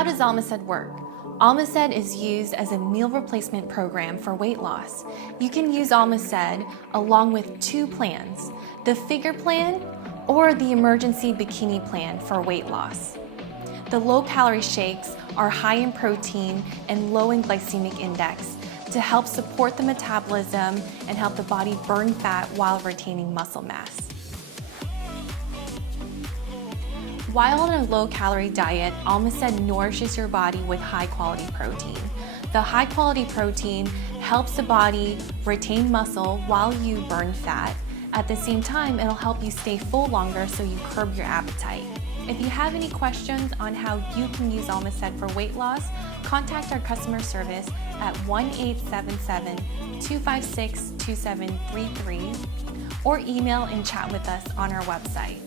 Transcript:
How does Almased work? Almased is used as a meal replacement program for weight loss. You can use Almased along with two plans, the figure plan or the emergency bikini plan for weight loss. The low-calorie shakes are high in protein and low in glycemic index to help support the metabolism and help the body burn fat while retaining muscle mass. While on a low-calorie diet, Almased nourishes your body with high-quality protein. The high-quality protein helps the body retain muscle while you burn fat. At the same time, it'll help you stay full longer so you curb your appetite. If you have any questions on how you can use Almased for weight loss, contact our customer service at 1-877-256-2733 or email and chat with us on our website.